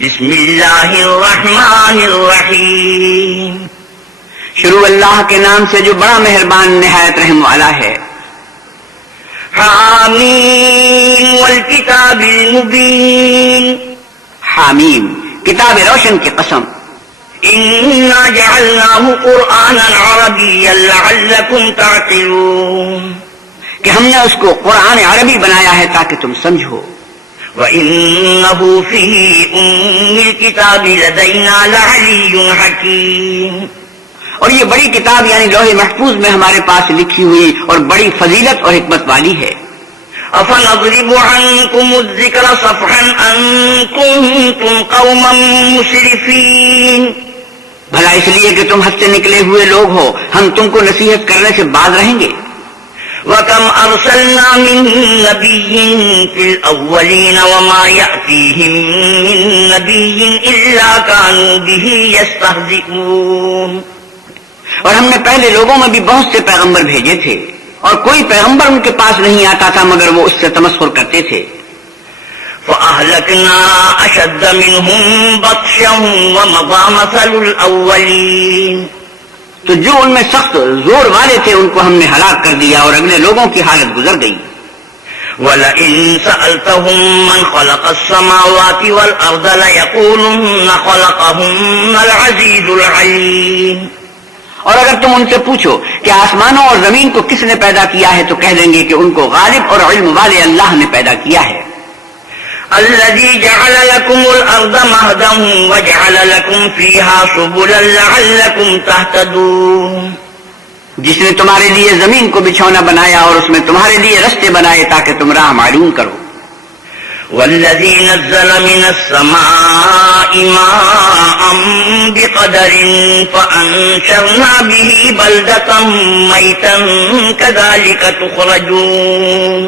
بسم اللہ الرحمن الرحیم، شروع اللہ کے نام سے جو بڑا مہربان نہایت رحم والا ہے۔ حامیم والکتاب المبین، حامیم کتاب روشن کی قسم۔ انا جعلناہ قرآنا عربیا لعلکم تعقلون، کہ ہم نے اس کو قرآن عربی بنایا ہے تاکہ تم سمجھو۔ وَإِنَّهُ فِي أُمِّ الْكِتَابِ لَدَيْنَا لَعَلِيٌّ حَكِيمٌ، اور یہ بڑی کتاب یعنی لوح محفوظ میں ہمارے پاس لکھی ہوئی اور بڑی فضیلت اور حکمت والی ہے۔ أَفَنَضْرِبُ عَنْكُمُ الذِّكْرَ صَفْحًا أَن كُنتُمْ قَوْمًا مُسْرِفِينَ، بھلا اس لیے کہ تم حد سے نکلے ہوئے لوگ ہو ہم تم کو نصیحت کرنے سے باز رہیں گے۔ وَكَمْ أَرْسَلْنَا مِن نَّبِيٍّ فِي الْأَوَّلِينَ وَمَا يَأْتِيهِم مِّن نَّبِيٍّ إِلَّا كَانُوا بِهِ يَسْتَهْزِئُونَ، اور ہم نے پہلے لوگوں میں بھی بہت سے پیغمبر بھیجے تھے اور کوئی پیغمبر ان کے پاس نہیں آتا تھا مگر وہ اس سے تمسخر کرتے تھے۔ فَأَهْلَكْنَا أَشَدَّ مِنْهُمْ بَطْشًا وَمَضَىٰ مَثَلُ الْأَوَّلِينَ، تو جو ان میں سخت زور والے تھے ان کو ہم نے ہلاک کر دیا اور اگلے لوگوں کی حالت گزر گئی۔ وَلَئِن سَأَلْتَهُم مَّنْ خَلَقَ السَّمَاوَاتِ وَالْأَرْضَ لَيَقُولُنَّ خَلَقَهُنَّ الْعَزِيزُ الْعَلِيمُ، اور اگر تم ان سے پوچھو کہ آسمانوں اور زمین کو کس نے پیدا کیا ہے تو کہہ دیں گے کہ ان کو غالب اور علم والے اللہ نے پیدا کیا ہے۔ الذي جعل لكم الأرض مهدا وجعل لكم فيها سبلا لعلكم تهتدون، جس نے تمہارے لیے زمین کو بچھونا بنایا اور اس میں تمہارے لیے رستے بنائے تاکہ تم راہ معلوم کرو۔ والذي نزل من السماء ماء بقدر فأنشرنا به بلدة ميتا كذلك تخرجون،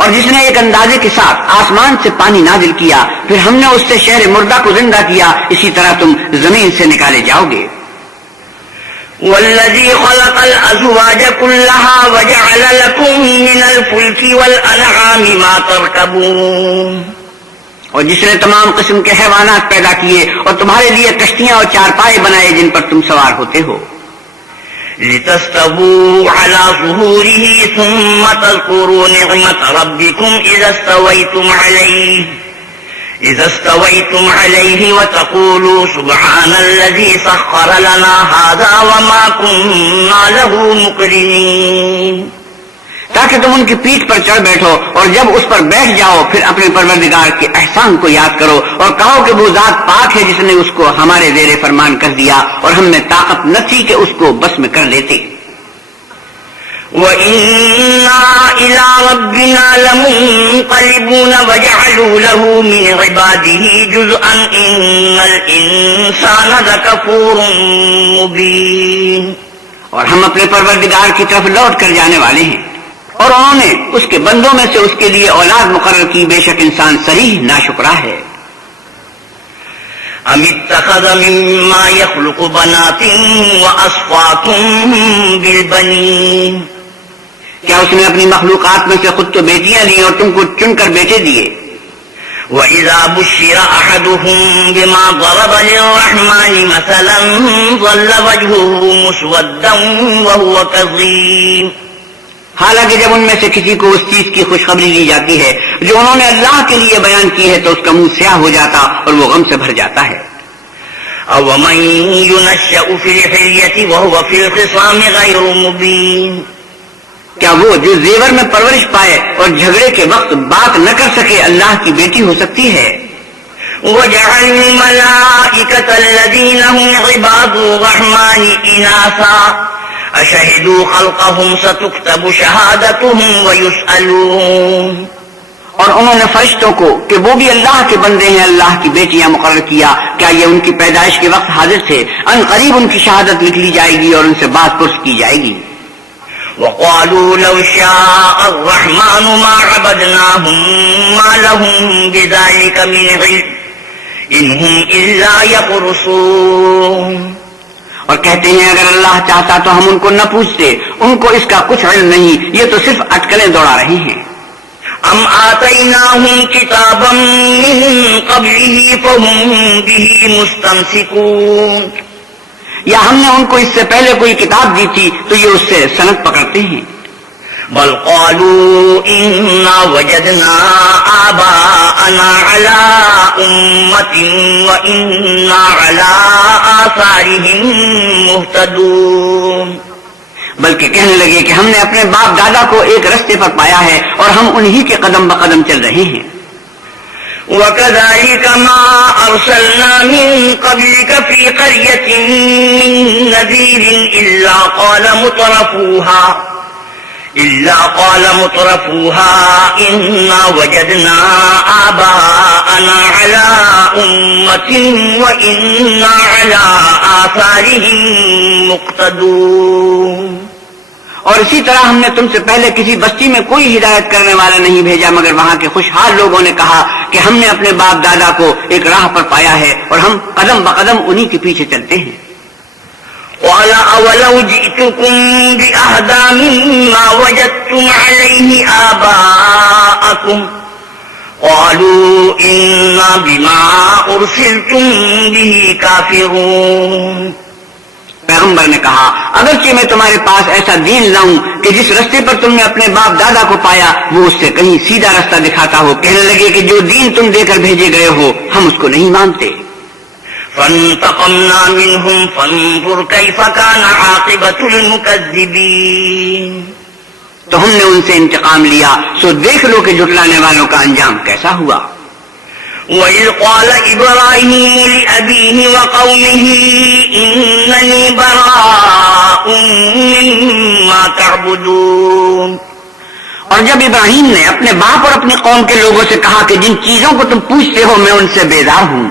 اور جس نے ایک اندازے کے ساتھ آسمان سے پانی نازل کیا پھر ہم نے اس سے شہر مردہ کو زندہ کیا، اسی طرح تم زمین سے نکالے جاؤ گے۔ والذي خلق الأزواج كلها وجعل لكم من الفلك والأنعام ما تركبون، اور جس نے تمام قسم کے حیوانات پیدا کیے اور تمہارے لیے کشتیاں اور چارپائے بنائے جن پر تم سوار ہوتے ہو۔ لتستووا على ظهوره ثم تذكروا نعمة ربكم إذا استويتم عليه وتقولوا سبحان الذي سخر لنا هذا وما كنا له مقرنين، تاکہ تم ان کی پیٹھ پر چڑھ بیٹھو اور جب اس پر بیٹھ جاؤ پھر اپنے پروردگار کے احسان کو یاد کرو اور کہو کہ وہ ذات پاک ہے جس نے اس کو ہمارے زیر فرمان کر دیا اور ہم میں طاقت نہ تھی کہ اس کو بس میں کر لیتے۔ وَإِنَّا إِلَىٰ رَبِّنَا لَمُنقَلِبُونَ وَجَعَلُوا لَهُ مِنْ عِبَادِهِ جُزْءًا إِنَّ الْإِنسَانَ لَكَفُورٌ مُّبِينٌ، اور ہم اپنے پروردگار کی طرف لوٹ کر جانے والے ہیں اور انہوں نے اس کے بندوں میں سے اس کے لیے اولاد مقرر کی، بے شک انسان صریح ناشکرا ہے۔ أَمِ اتَّخَذَ مِمَّا يَخْلُقُ بَنَاتٍ وَأَصْفَاكُم بِالْبَنِينَ، کیا اس نے اپنی مخلوقات میں سے خود تو بیٹیاں لی اور تم کو چن کر بیٹے دیے؟ وَإِذَا بُشِّرَ أَحَدُهُم بِمَا ضَرَبَ لِلرَّحْمَنِ مَثَلًا ظَلَّ وَجْهُهُ مُسْوَدًّا وَهُوَ كَظِيمٌ، حالانکہ جب ان میں سے کسی کو اس چیز کی خوشخبری دی جاتی ہے جو انہوں نے اللہ کے لیے بیان کی ہے تو اس کا منہ سیاہ ہو جاتا اور وہ غم سے بھر جاتا ہے۔ أَوَمَن يُنَشَّأُ فِي الْحِلْيَةِ وَهُوَ فِي الْخِصَامِ غَيْرُ مُبِينٍ، کیا وہ جو زیور میں پرورش پائے اور جھگڑے کے وقت بات نہ کر سکے اللہ کی بیٹی ہو سکتی ہے؟ وَجَعَلَ الْمَلَائِكَةَ الَّذِينَ هُمْ عِبَادُ الرَّحْمَنِ إِنَاثًا أَشَهِدُوا خَلْقَهُمْ سَتُكْتَبُ شَهَادَتُهُمْ وَيُسْأَلُونَ، اور انہوں نے فرشتوں کو کہ وہ بھی اللہ کے بندے ہیں اللہ کی بیٹیاں مقرر کیا، کیا یہ ان کی پیدائش کے وقت حاضر تھے؟ ان قریب ان کی شہادت لکھ لی جائے گی اور ان سے بات پرس کی جائے گی۔ وَقَالُوا لَوْ شَاءَ الرَّحْمَنُ مَا عَبَدْنَاهُمْ مَا لَهُم بِذَلِكَ مِنْ عِلْمٍ إِنْ هُمْ إِلَّا يَخْرُصُونَ، اور کہتے ہیں اگر اللہ چاہتا تو ہم ان کو نہ پوچھتے، ان کو اس کا کچھ علم نہیں، یہ تو صرف اٹکلیں دوڑا رہے ہیں۔ ام آتیناہم کتابا من قبلہ فہم بہ مستمسکون، یا ہم نے ان کو اس سے پہلے کوئی کتاب دی تھی تو یہ اس سے سند پکڑتے ہیں. بل قالوا انا وجدنا آباءنا على امة وانا على آثارهم مهتدون، بلکہ کہنے لگے کہ ہم نے اپنے باپ دادا کو ایک رستے پر پایا ہے اور ہم انہی کے قدم بقدم چل رہے ہیں. وَكَذَلِكَ مَا أَرْسَلْنَا مِن قَبْلِكَ فِي قَرْيَةٍ مِّن نَّذِيرٍ إِلَّا قَالَ مُتْرَفُوهَا إِنَّا وَجَدْنَا آبَاءَنَا عَلَىٰ أُمَّةٍ وَإِنَّا عَلَىٰ آثَارِهِم مُّقْتَدُونَ. اور اسی طرح ہم نے تم سے پہلے کسی بستی میں کوئی ہدایت کرنے والا نہیں بھیجا مگر وہاں کے خوشحال لوگوں نے کہا کہ ہم نے اپنے باپ دادا کو ایک راہ پر پایا ہے اور ہم قدم بقدم انہی کے پیچھے چلتے ہیں. قَالَ أَوَلَوْ جِئْتُكُم بِأَهْدَىٰ مِمَّا وَجَدتُّمْ عَلَيْهِ آبَاءَكُمْ قَالُوا إِنَّا بِمَا أُرْسِلْتُم بِهِ كَافِرُونَ. پیغمبر نے کہا اگرچہ میں تمہارے پاس ایسا دین لاؤں کہ جس رستے پر تم نے اپنے باپ دادا کو پایا وہ اس سے کہیں سیدھا رستہ دکھاتا ہو، کہنے لگے کہ جو دین تم دے کر بھیجے گئے ہو ہم اس کو نہیں مانتے. فَانْتَقَمْنَا مِنْهُمْ فَانظُرْ كَيْفَ كَانَ عَاقِبَةُ الْمُكَذِّبِينَ. تو ہم نے ان سے انتقام لیا سو دیکھ لو کہ جھٹلانے والوں کا انجام کیسا ہوا. وَإِذْ قَالَ إِبْرَاهِيمُ لِأَبِيهِ وَقَوْمِهِ إِنَّنِي بَرَاءٌ مِّمَّا تَعْبُدُونَ. اور جب ابراہیم نے اپنے باپ اور اپنی قوم کے لوگوں سے کہا کہ جن چیزوں کو تم پوچھتے ہو میں ان سے بیزار ہوں،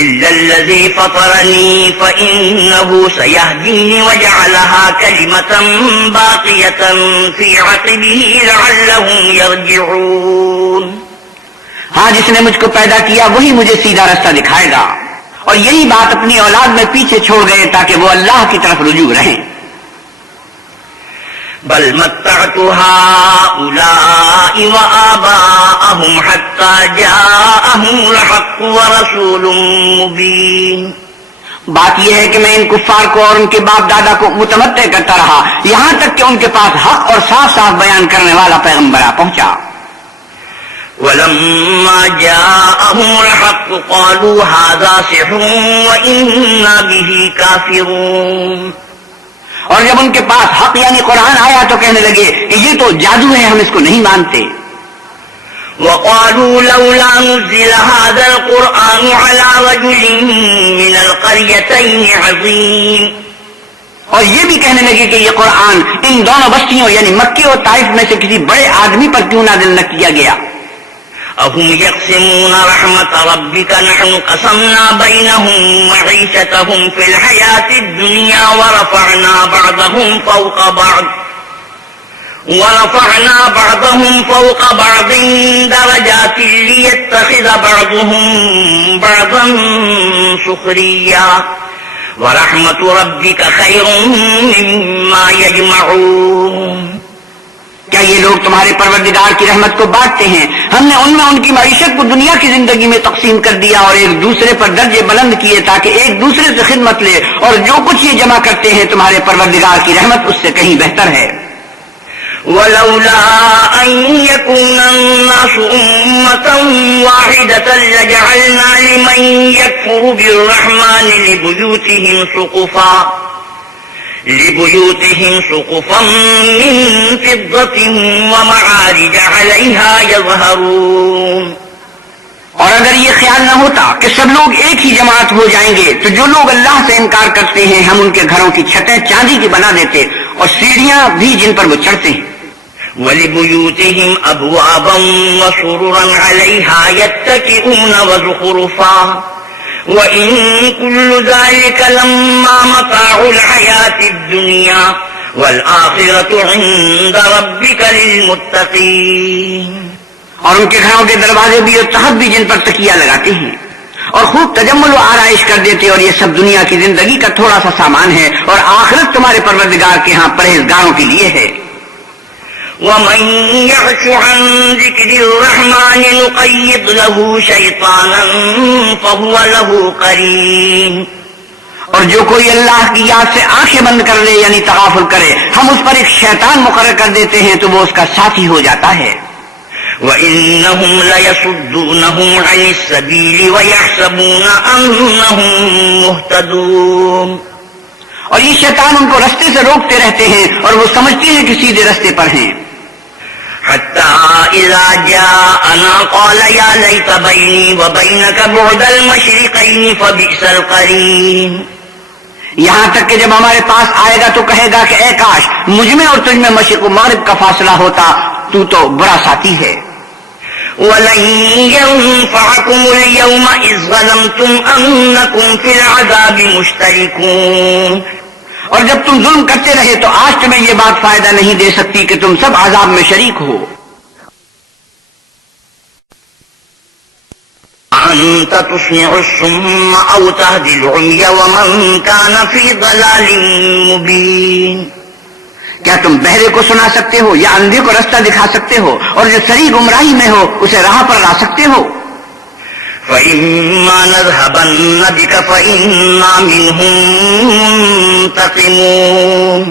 إِلَّا الَّذِي فَطَرَنِي فَإِنَّهُ سَيَهْدِينِ وَجَعَلَهَا كَلِمَةً بَاقِيَةً فِي عَقِبِهِ لَعَلَّهُمْ يَرْجِعُونَ. ہاں جس نے مجھ کو پیدا کیا وہی مجھے سیدھا رستہ دکھائے گا، اور یہی بات اپنی اولاد میں پیچھے چھوڑ گئے تاکہ وہ اللہ کی طرف رجوع رہیں. بل متعت هؤلاء وآباءهم حتى جاءهم الحق ورسول مبين. بات یہ ہے کہ میں ان کفار کو اور ان کے باپ دادا کو متمتع کرتا رہا یہاں تک کہ ان کے پاس حق اور صاف صاف بیان کرنے والا پیغمبر آ پہنچا. ولما جاءهم الحق قالوا هذا سحر وإنا به كافرون. اور جب ان کے پاس حق یعنی قرآن آیا تو کہنے لگے کہ یہ تو جادو ہے، ہم اس کو نہیں مانتے. وقالوا لولا نزل هذا القرآن على رجل من القريتين عظيم. اور یہ بھی کہنے لگے کہ یہ قرآن ان دونوں بستیوں یعنی مکے اور طائف میں سے کسی بڑے آدمی پر کیوں نازل نہ کیا گیا. أهم يقسمون رحمة ربك نحن قسمنا بينهم معيشتهم في الحياة الدنيا ورفعنا بعضهم فوق بعض درجات ليتخذ بعضهم بعضا سخريا ورحمة ربك خير مما يجمعون. کیا یہ لوگ تمہارے پروردگار کی رحمت کو بانٹتے ہیں؟ ہم نے ان میں ان کی معیشت کو دنیا کی زندگی میں تقسیم کر دیا اور ایک دوسرے پر درجے بلند کیے تاکہ ایک دوسرے سے خدمت لے، اور جو کچھ یہ جمع کرتے ہیں تمہارے پروردگار کی رحمت اس سے کہیں بہتر ہے. ولولا أن يكون الناس أمة واحدة لجعلنا لمن يكفر بالرحمن لبيوتهم سقفا من فضة ومعارج عليها يظهرون. اور اگر یہ خیال نہ ہوتا کہ سب لوگ ایک ہی جماعت ہو جائیں گے تو جو لوگ اللہ سے انکار کرتے ہیں ہم ان کے گھروں کی چھتیں چاندی کی بنا دیتے اور سیڑھیاں بھی جن پر وہ چڑھتے ہیں. وَلِبُيُوتِهِمْ أَبْوَابًا وَسُرُرًا عَلَيْهَا يَتَّكِئُونَ وَزُخْرُفًا وَإِن كُلُّ ذَلِكَ لَمَّا مَتَاعُ الْحَيَاةِ الدُّنْيَا وَالْآخِرَةُ عِندَ رَبِّكَ لِلْمُتَّقِينَ. اور ان کے گھروں کے دروازے بھی اور تخت بھی جن پر تکیہ لگاتے ہیں اور خوب تجمل و آرائش کر دیتے، اور یہ سب دنیا کی زندگی کا تھوڑا سا سامان ہے، اور آخرت تمہارے پروردگار کے ہاں پرہیزگاروں کے لیے ہے. ومن يعش عن ذكر الرحمن نقيض له شيطانا فهو له قرين. اور جو کوئی اللہ کی یاد سے آنکھیں بند کر لے یعنی تغافل کرے ہم اس پر ایک شیطان مقرر کر دیتے ہیں تو وہ اس کا ساتھی ہو جاتا ہے. وَإِنَّهُمْ لَيَصُدُّونَهُمْ عَنِ السَّبِيلِ وَيَحْسَبُونَ أَنَّهُمْ مُهْتَدُونَ. اور یہ شیطان ان کو رستے سے روکتے رہتے ہیں اور وہ سمجھتے ہیں کہ سیدھے رستے پر ہیں. حَتَّى إِذَا جَاءَنَا قَالَ يَا لَيْتَ بَيْنِي وَبَيْنَكَ بُعْدَ الْمَشْرِقَيْنِ فَبِئْسَ الْقَرِينُ. یہاں تک کہ جب ہمارے پاس آئے گا تو کہے گا کہ اے کاش مجھ میں اور تجھ میں مشرق و مغرب کا فاصلہ ہوتا، تو برا ساتھی ہے. وَلَن يَنفَعَكُمُ الْيَوْمَ إِذْ ظَلَمْتُمْ أَنَّكُمْ فِي الْعَذَابِ مُشْتَرِكُونَ. اور جب تم ظلم کرتے رہے تو آج تمہیں یہ بات فائدہ نہیں دے سکتی کہ تم سب عذاب میں شریک ہو. أَنْتَ تُسْمِعُ الصُّمَّ أَوْ تَهْدِي الْعُمْيَ وَمَنْ كَانَ فِي ضَلَالٍ مُبِينٍ. کیا تم بہرے کو سنا سکتے ہو یا اندھے کو رستہ دکھا سکتے ہو اور جو سری گمراہی میں ہو اسے راہ پر لا سکتے ہو؟ فَإِمَّا نَذْهَبَنَّ بِكَ فَإِنَّا مِنْهُمْ مُنْتَقِمُونَ.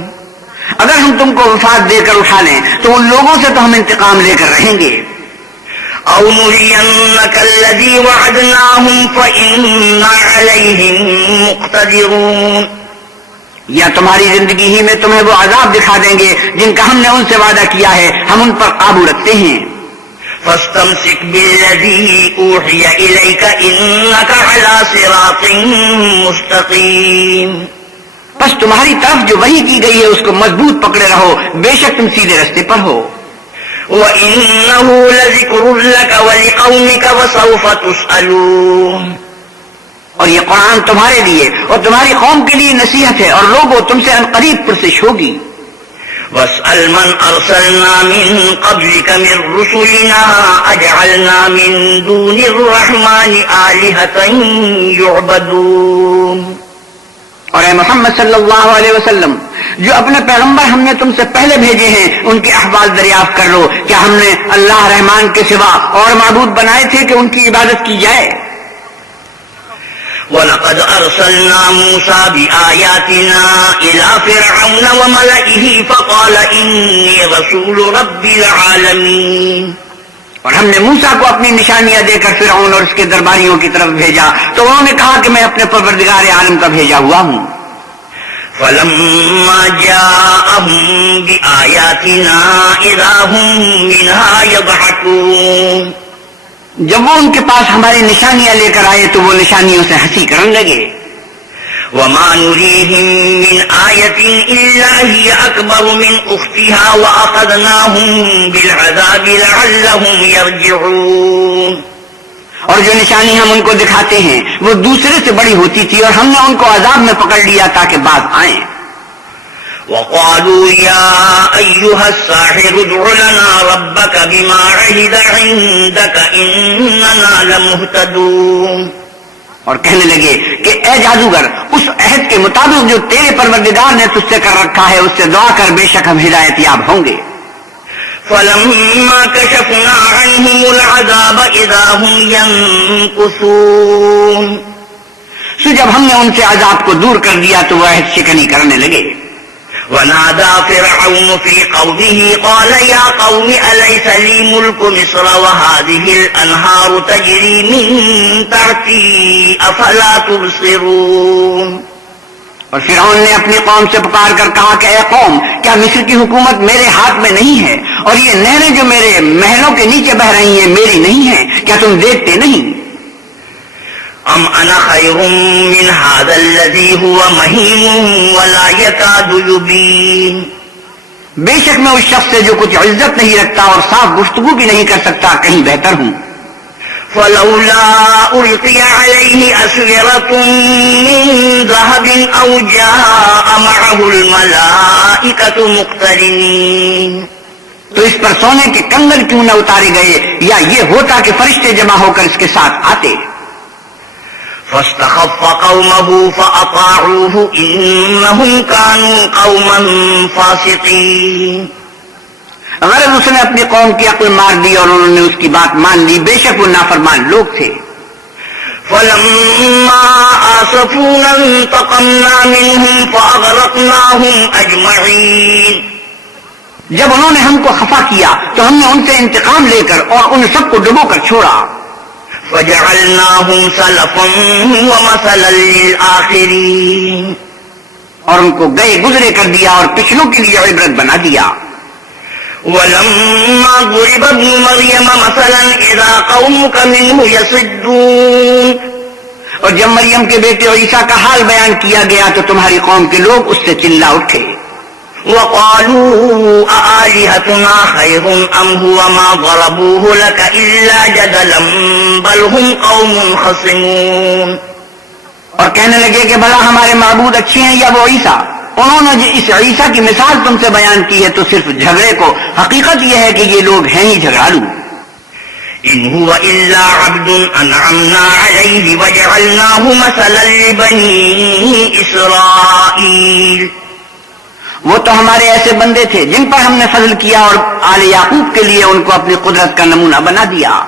اگر ہم تم کو وفات دے کر اٹھا لیں تو ان لوگوں سے تو ہم انتقام لے کر رہیں گے. أَوْ نُرِيَنَّكَ الَّذِي وَعَدْنَاهُمْ فَإِنَّا عَلَيْهِمْ مُقْتَدِرُونَ. یا تمہاری زندگی ہی میں تمہیں وہ عذاب دکھا دیں گے جن کا ہم نے ان سے وعدہ کیا ہے، ہم ان پر قابو رکھتے ہیں. فَاسْتَمْسِكْ بِالَّذِي أُوحِيَ إِلَيْكَ إِنَّكَ عَلَى صِرَاطٍ مُسْتَقِيمٍ. بس تمہاری طرف جو وحی کی گئی ہے اس کو مضبوط پکڑے رہو، بے شک تم سیدھے رستے پر ہو. وَإِنَّهُ لَذِكْرٌ لَكَ وَلِقَوْمِكَ وَسَوْفَ تُسْأَلُونَ. اور یہ قرآن تمہارے لیے اور تمہاری قوم کے لیے نصیحت ہے اور لوگوں تم سے عنقریب پرسش ہوگی. وَاسْأَلْ مَنْ أَرْسَلْنَا مِنْ قَبْلِكَ مِنْ رُسُلِنَا أَجْعَلْنَا مِنْ دُونِ الرَّحْمَنِ آلِهَةً يُعْبَدُونَ. اور اے محمد صلی اللہ علیہ وسلم، جو اپنے پیغمبر ہم نے تم سے پہلے بھیجے ہیں ان کے احوال دریافت کر لو. کیا ہم نے اللہ رحمان کے سوا اور معبود بنائے تھے کہ ان کی عبادت کی جائے؟ وَلَقَدْ أَرْسَلْنَا مُوسَى بِآيَاتِنَا إِلَى فِرْعَوْنَ وَمَلَئِهِ فَقَالَ إِنِّي رَسُولُ رَبِّ الْعَالَمِينَ. اور ہم نے موسیٰ کو اپنی نشانیاں دے کر فرعون اور اس کے درباریوں کی طرف بھیجا تو انہوں نے کہا کہ میں اپنے پروردگار عالم کا بھیجا ہوا ہوں. فَلَمَّا جَاءَهُم بِآيَاتِنَا إِذَا هُم مِّنْهَا يَضْحَكُونَ. جب وہ ان کے پاس ہماری نشانیاں لے کر آئے تو وہ نشانیوں سے ہنسی کرنے لگے. وَمَا نُرِيهِم مِّنْ آيَةٍ إِلَّا هِيَ أَكْبَرُ مِنْ أُخْتِهَا وَأَخَذْنَاهُم بِالْعَذَابِ لَعَلَّهُم يَرْجِعُونَ. اور جو نشانی ہم ان کو دکھاتے ہیں وہ دوسرے سے بڑی ہوتی تھی اور ہم نے ان کو عذاب میں پکڑ لیا تاکہ باز آئیں. وَقَالُوا يَا أَيُّهَا السَّاحِرُ ادْعُ لَنَا رَبَّكَ بِمَا عَهِدَ عِندَكَ إِنَّنَا لَمُهْتَدُونَ. اور کہنے لگے کہ اے جادوگر اس عہد کے مطابق جو تیرے پروردگار نے تجھ سے کر رکھا ہے اس سے دعا کر، بے شک ہم ہدایت یاب ہوں گے. فَلَمَّا كَشَفْنَا عَنْهُمُ الْعَذَابَ إِذَا هُمْ يَنْكُثُونَ. سو جب ہم نے ان سے عذاب کو دور کر دیا تو وہ عہد شکنی کرنے لگے. وَنَادَى فِرْعَوْنُ فِي قَوْمِهِ قَالَ يَا قَوْمِ أَلَيْسَ لِي مُلْكُ مِصْرَ وَهَٰذِهِ الْأَنْهَارُ تَجْرِي مِن تَحْتِي أَفَلَا تُبْصِرُونَ. اور فرعون نے اپنی قوم سے پکار کر کہا کہ اے قوم، کیا مصر کی حکومت میرے ہاتھ میں نہیں ہے اور یہ نہریں جو میرے محلوں کے نیچے بہ رہی ہیں میری نہیں ہیں؟ کیا تم دیکھتے نہیں؟ أَمْ أَنَا خَيْرٌ مِّنْ هَٰذَا الَّذِي هُوَ مَهِينٌ وَلَا يَكَادُ يُبِينُ. بے شک میں اس شخص سے جو کچھ عزت نہیں رکھتا اور صاف گفتگو بھی نہیں کر سکتا کہیں بہتر ہوں. فَلَوْلَا أُلْقِيَ عَلَيْهِ أَسْوِرَةٌ مِّن ذَهَبٍ أَوْ جَاءَ مَعَهُ الْمَلَائِكَةُ مُقْتَرِنِينَ. تو اس پر سونے کے کنگن کیوں نہ اتارے گئے یا یہ ہوتا کہ فرشتے جمع ہو کر اس کے ساتھ آتے. فَاسْتَخَفَّ قَوْمَهُ فَأَطَاعُوهُ إِنَّهُمْ كَانُوا قَوْمًا فَاسِقِينَ. غرض اس نے اپنی قوم کی عقل مار دی اور انہوں نے اس کی بات مان لی، بے شک وہ نافرمان لوگ تھے۔ فلما آسفونا انتقمنا منهم فأغرقناهم أجمعين۔ جب انہوں نے ہم کو خفا کیا تو ہم نے ان سے انتقام لے کر اور ان سب کو ڈبو کر چھوڑا۔ فجعلناهم سلفا ومثلا للآخرين۔ اور ان کو گئے گزرے کر دیا اور پچھلوں کے لیے عبرت بنا دیا۔ ولما ضرب ابن مريم مثلا إذا قومك منه يصدون۔ اور جب مریم کے بیٹے عیسیٰ کا حال بیان کیا گیا تو تمہاری قوم کے لوگ اس سے چلا اٹھے۔ وقالوا أآلهتنا خير أم هو ما ضربوه لك إلا جدلا بل هم قوم خصمون۔ اور کہنے لگے کہ بھلا ہمارے معبود اچھے ہیں یا وہ عیسیٰ؟ انہوں نے اس عیسیٰ کی مثال تم سے بیان کی ہے تو صرف جھگڑے کو، حقیقت یہ ہے کہ یہ لوگ ہیں ہی جھگڑالو۔ إن هو إلا عبد أنعمنا عليه وجعلناه مثلا لبني إسرائيل۔ وہ تو ہمارے ایسے بندے تھے جن پر ہم نے فضل کیا اور آل یعقوب کے لیے ان کو اپنی قدرت کا نمونہ بنا دیا۔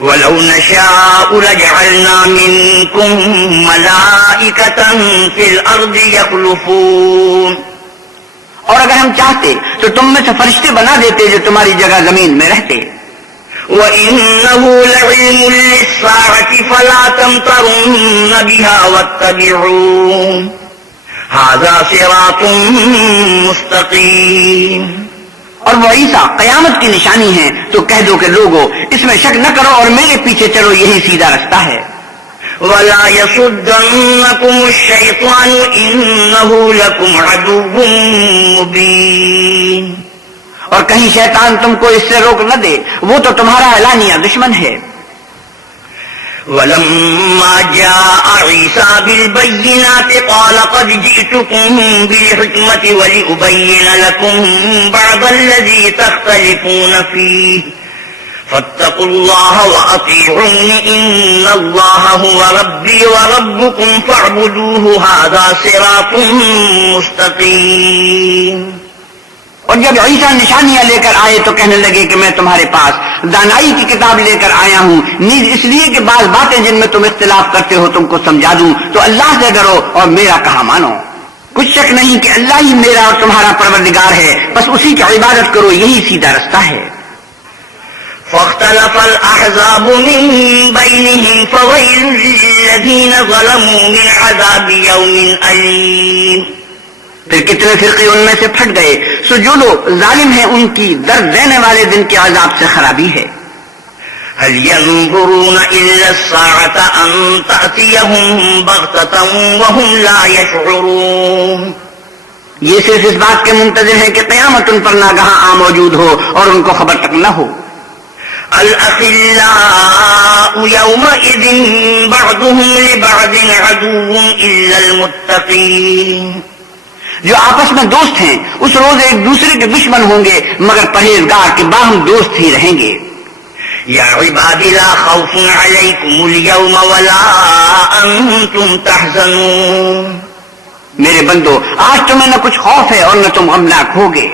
وَلَوْ نَشَاءُ لَجَعَلْنَا مِنكُم مَّلَائِكَةً فِي الْأَرْضِ يَخْلُفُونَ۔ اور اگر ہم چاہتے تو تم میں سے فرشتے بنا دیتے جو تمہاری جگہ زمین میں رہتے۔ وَإِنَّهُ لَعِلْمٌ لِّلسَّاعَةِ فَلَا تَمْتَرُنَّ بِهَا وَاتَّبِعُونِ هَٰذَا صِرَاطٌ مُّسْتَقِيمٌ۔ اور وہ عیسیٰ قیامت کی نشانی ہے تو کہہ دو کہ لوگو اس میں شک نہ کرو اور میرے پیچھے چلو، یہی سیدھا رستہ ہے۔ وَلَا يَصُدَّنَّكُمُ الشَّيْطَانُ إِنَّهُ لَكُمْ عَدُوٌّ مُّبِينٌ۔ اور کہیں شیطان تم کو اس سے روک نہ دے، وہ تو تمہارا اعلانیہ دشمن ہے۔ وَلَمَّا جَاءَ عِيسَىٰ بِالْبَيِّنَاتِ قَالَ قَدْ جِئْتُكُم بِالْحِكْمَةِ وَلِأُبَيِّنَ لَكُم بَعْضَ الَّذِي تَخْتَلِفُونَ فِيهِ فَاتَّقُوا اللَّهَ وَأَطِيعُونِ إِنَّ اللَّهَ هُوَ رَبِّي وَرَبُّكُمْ فَاعْبُدُوهُ هَٰذَا صِرَاطٌ مُّسْتَقِيمٌ۔ اور جب عیسیٰ نشانیاں لے کر آئے تو کہنے لگے کہ میں تمہارے پاس دانائی کی کتاب لے کر آیا ہوں، نیز اس لیے کہ بعض باتیں جن میں تم اختلاف کرتے ہو تم کو سمجھا دوں، تو اللہ سے ڈرو اور میرا کہا مانو۔ کچھ شک نہیں کہ اللہ ہی میرا اور تمہارا پروردگار ہے، بس اسی کی عبادت کرو، یہی سیدھا رستہ ہے۔ فاختلف الأحزاب من بينهم فويل للذين ظلموا من عذاب يوم أليم۔ پھر کتنے فرقے ان میں سے پھٹ گئے، سو جو لوگ ظالم ہیں ان کی درد دینے والے دن کے عذاب سے خرابی ہے۔ هل ينظرون إلا الساعة أن تأتيهم بغتة وهم لا يشعرون۔ یہ صرف اس بات کے منتظر ہیں کہ قیامت ان پر ناگہاں آ موجود ہو اور ان کو خبر تک نہ ہو۔ الأخلاء يومئذ بعضهم لبعض عدو إلا المتقين۔ جو آپس میں دوست ہیں اس روز ایک دوسرے کے دشمن ہوں گے مگر پرہیزگار کے باہم دوست ہی رہیں گے۔ یا عباد لا خوف علیکم اليوم ولا انتم تحزنون۔ میرے بندو آج تمہیں نہ کچھ خوف ہے اور نہ تم غمناک ہوگے۔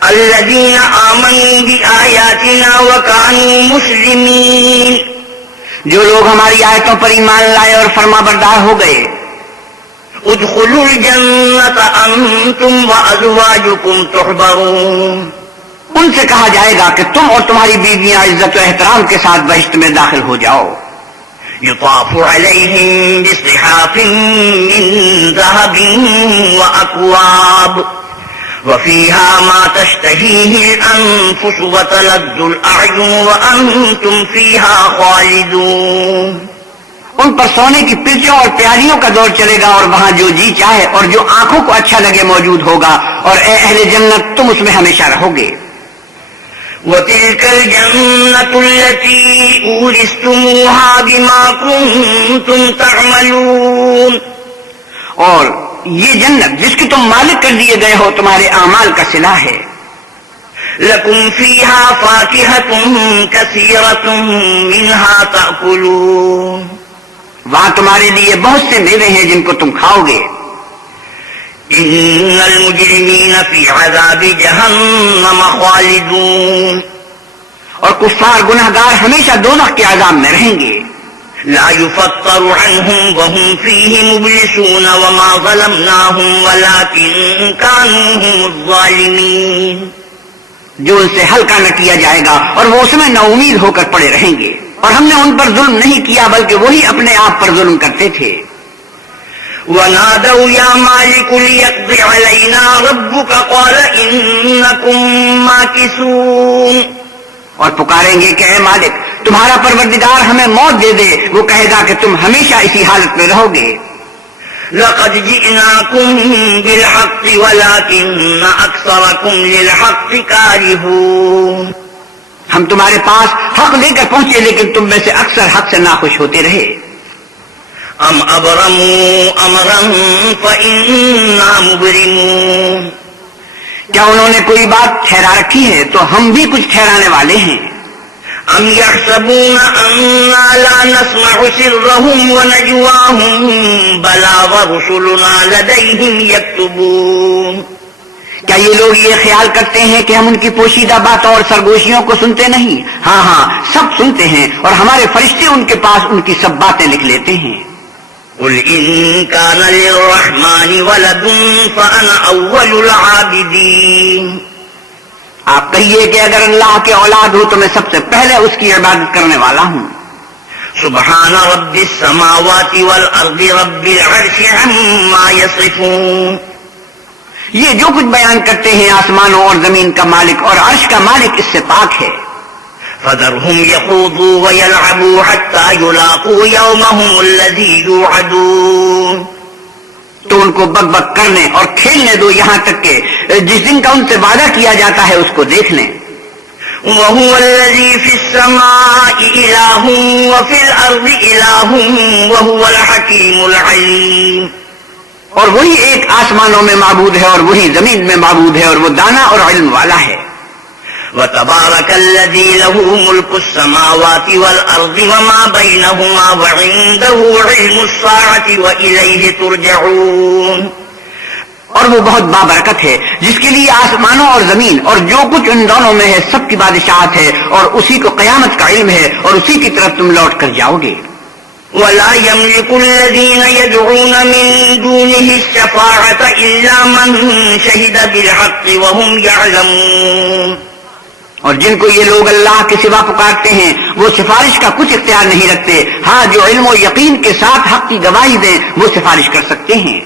الذین آمنوا بآیاتنا وکانوا مسلمین۔ جو لوگ ہماری آیتوں پر ایمان لائے اور فرما بردار ہو گئے۔ ادخلوا الجنة انتم وازواجکم تحبرون۔ ان سے کہا جائے گا کہ تم اور تمہاری بیویاں عزت و احترام کے ساتھ بہشت میں داخل ہو جاؤ۔ یطاف علیہم بصحاف من ذهب وأكواب وفيها ما تشتهيه الأنفس وتلذ الأعين وأنتم فيها خالدون۔ ان پر سونے کی پرچوں اور پیالیوں کا دور چلے گا اور وہاں جو جی چاہے اور جو آنکھوں کو اچھا لگے موجود ہوگا، اور اے اہل جنت تم اس میں ہمیشہ رہو گے۔ وَتِلْكَ الْجَنَّةُ الَّتِي أُورِثْتُمُوهَا بِمَا كُنتُمْ تَعْمَلُونَ۔ اور یہ جنت جس کی تم مالک کر دیے گئے ہو تمہارے اعمال کا صلہ ہے۔ لَكُمْ فِيهَا فَاكِهَةٌ كَثِيرَةٌ مِنْهَا تَأْكُلُونَ۔ وہاں تمہارے لیے بہت سے میوے ہیں جن کو تم کھاؤ گے۔ إن المجرمين في عذاب جهنم خالدون. اور کفار گناہگار ہمیشہ دوزخ کے عذاب میں رہیں گے. لا يفتر عنهم وهم فيه مبلسون وما ظلمناهم ولكن كانوا هم الظالمين. جو ان سے ہلکا نہ کیا جائے گا اور وہ اس میں نا امید ہو کر پڑے رہیں گے. اور ہم نے ان پر ظلم نہیں کیا بلکہ وہی اپنے آپ پر ظلم کرتے تھے. ونادوا يا مالك ليقض علينا ربك قال إنكم ماكثون. اور پکاریں گے کہ اے مالک تمہارا پروردگار ہمیں موت دے دے. وہ کہے گا کہ تم ہمیشہ اسی حالت میں رہو گے. لقد جئناكم بالحق ولكن أكثركم للحق كارهون. ہم تمہارے پاس حق لے کر پہنچے لیکن تم میں سے اکثر حق سے ناخوش ہوتے رہے. ام ابرموا امرا فإنا مبرمون. کیا انہوں نے کوئی بات ٹھہرا رکھی ہے تو ہم بھی کچھ ٹھہرانے والے ہیں. ام يحسبون أنا لا نسمع سرهم ونجواهم بلى ورسلنا لديهم يكتبون. کیا یہ لوگ یہ خیال کرتے ہیں کہ ہم ان کی پوشیدہ باتوں اور سرگوشیوں کو سنتے نہیں؟ ہاں سب سنتے ہیں اور ہمارے فرشتے ان کے پاس ان کی سب باتیں لکھ لیتے ہیں. قل إن كان للرحمن ولد فأنا أول العابدين. آپ کہیے کہ اگر اللہ کے اولاد ہو تو میں سب سے پہلے اس کی عبادت کرنے والا ہوں. سبحان رب السماوات والأرض رب العرش عما يصفون. یہ جو کچھ بیان کرتے ہیں آسمانوں اور زمین کا مالک اور عرش کا مالک اس سے پاک ہے. فذرهم يخوضوا ويلعبوا حتى يلاقوا يومهم الذي يوعدون. تو ان کو بک بک کرنے اور کھیلنے دو یہاں تک کہ جس دن کا ان سے وعدہ کیا جاتا ہے اس کو دیکھ لیں. وهو الذي في السماء إله وفي الأرض إله وهو الحكيم العليم. اور وہی ایک آسمانوں میں معبود ہے اور وہی زمین میں معبود ہے اور وہ دانا اور علم والا ہے. وتبارك الذي له ملك السماوات والأرض وما بينهما وعنده علم الساعة وإليه ترجعون. اور وہ بہت بابرکت ہے جس کے لیے آسمانوں اور زمین اور جو کچھ ان دونوں میں ہے سب کی بادشاہت ہے اور اسی کو قیامت کا علم ہے اور اسی کی طرف تم لوٹ کر جاؤ گے. ولا يملك الذين يدعون من دونه الشفاعة إلا من شهد بالحق وهم يعلمون. اور جن کو یہ لوگ اللہ کے سوا پکارتے ہیں وہ سفارش کا کچھ اختیار نہیں رکھتے. ہاں جو علم و یقین کے ساتھ حق کی گواہی دیں وہ سفارش کر سکتے ہیں.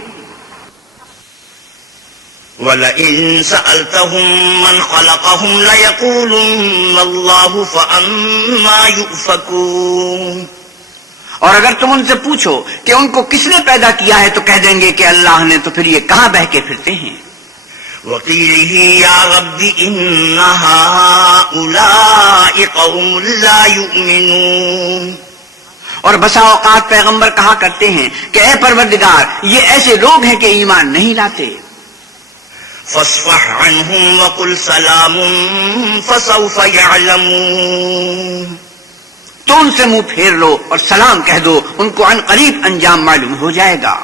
وَلَئِن سَأَلْتَهُم مَّنْ خَلَقَهُمْ لَيَقُولُنَّ اللَّهُ فَأَنَّىٰ يُؤْفَكُونَ. اور اگر تم ان سے پوچھو کہ ان کو کس نے پیدا کیا ہے تو کہہ دیں گے کہ اللہ نے. تو پھر یہ کہاں بہہ کے پھرتے ہیں. وَقِيلِهِ يَا رَبِّ إِنَّ هَٰؤُلَاءِ قَوْمٌ لَّا يُؤْمِنُونَ. اور بسا اوقات پیغمبر کہا کرتے ہیں کہ اے پروردگار یہ ایسے لوگ ہیں کہ ایمان نہیں لاتے. فاصفح عنهم وقل سلام فسوف يعلمون. تو ان سے منہ پھیر لو اور سلام کہہ دو ان کو عن قریب انجام معلوم ہو جائے گا.